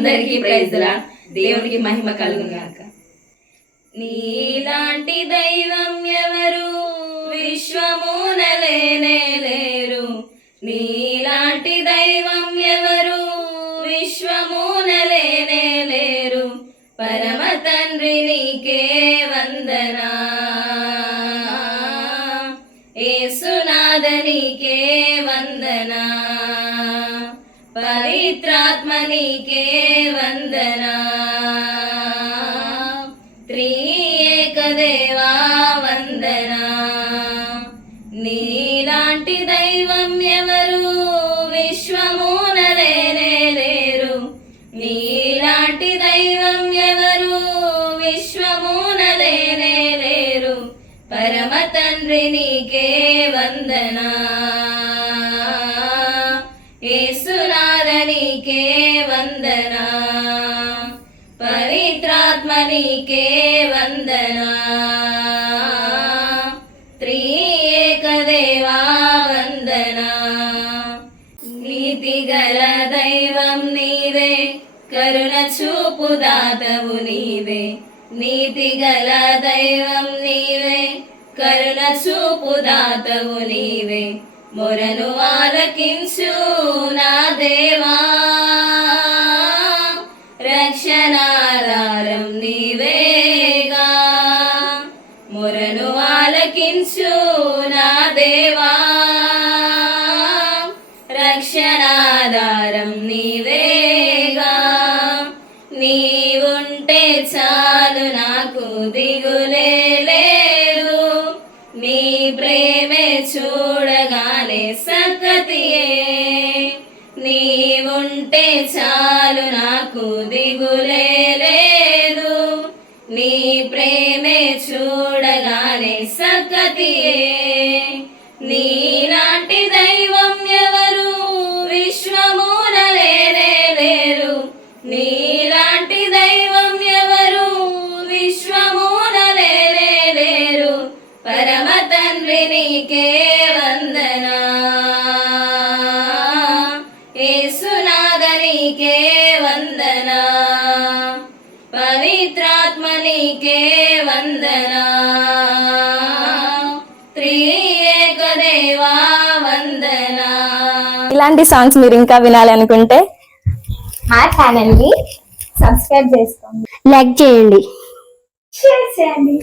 అందరికీ ప్రైజ్లా, దేవునికి మహిమ కలుగును గాక. నీలాంటి దైవం ఎవరు విశ్వమున లేనే లేరు, నీలాంటి దైవం ఎవరు విశ్వమున లేనే లేరు. పరమ తండ్రి నీకే వందనా, యేసునాథ నీకే వందనా, పవిత్రాత్మ నీకే వందనా, త్రియేక దేవా వందనా. నీలాంటి దైవం ఎవరు విశ్వమున లేనే లేరు, నీలాంటి దైవం ఎవరు విశ్వమున లేనే లేరు. పరమ తండ్రి నీకే వందనా, యేసునాథ నీకే వందనా, పవిత్రాత్మ నీకే వందనా, త్రియేక దేవా వందనా. నీతి గల దైవం నీవే, కరుణ చూపు దాతవు నీవే, నీతి గల దైవం నీవే, కరుణ చూపు దాతవు నీవే. మొరను ఆలకించు నా దేవా, రక్షణాధారం నీవేగా. మొరను ఆలకించు నా దేవా, రక్షణాధారం నీవేగా. నీవుంటే చాలు నాకు దిగులే లేదు, నీ ప్రేమే చూడగానే సకతియే. నీవుంటే చాలు నాకు దిగులే లేదు, నీ ప్రేమే చూడగానే సకతియే. నీలాంటి దైవం ఎవరు విశ్వమున లేనే లేరు, నీలాంటి దైవం ఎవరు విశ్వమున లేనే లేరు. పరమ తండ్రి నీకే వందనా, యేసునాథ నీకే వందనా, పవిత్రాత్మ నీకే వందనా, త్రియేక దేవా వందనా. ఇలాంటి సాంగ్స్ మీరు ఇంకా వినాలి అనుకుంటే మా ఛానల్ ని సబ్స్క్రైబ్ చేసుకోండి, లైక్ చేయండి, షేర్ చేయండి.